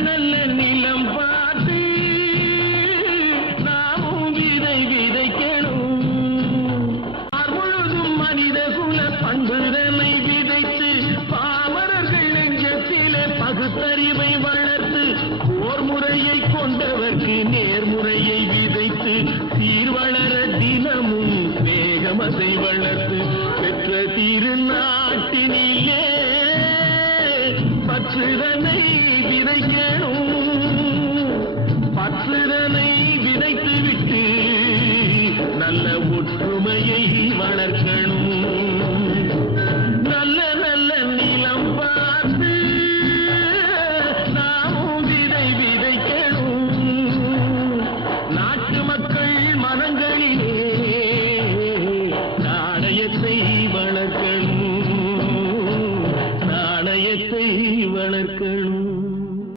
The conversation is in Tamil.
நல்ல நிலம் பார்த்து நாமும் விதை விதைக்கணும். முழுதும் மனித குல பண்புதனை விதைத்து பாமரர்கள் நெஞ்சத்திலே பகுத்தறிவை வளர்த்து போர் முறையை கொண்டவர்க்கு நேர்முறையை விதைத்து சீர்வளர தினமும் வேகமதை வளர்த்து பெற்ற திருநாட்டினிலே பற்றுதனை விதைக்கணும். பற்றுதனை விதைத்து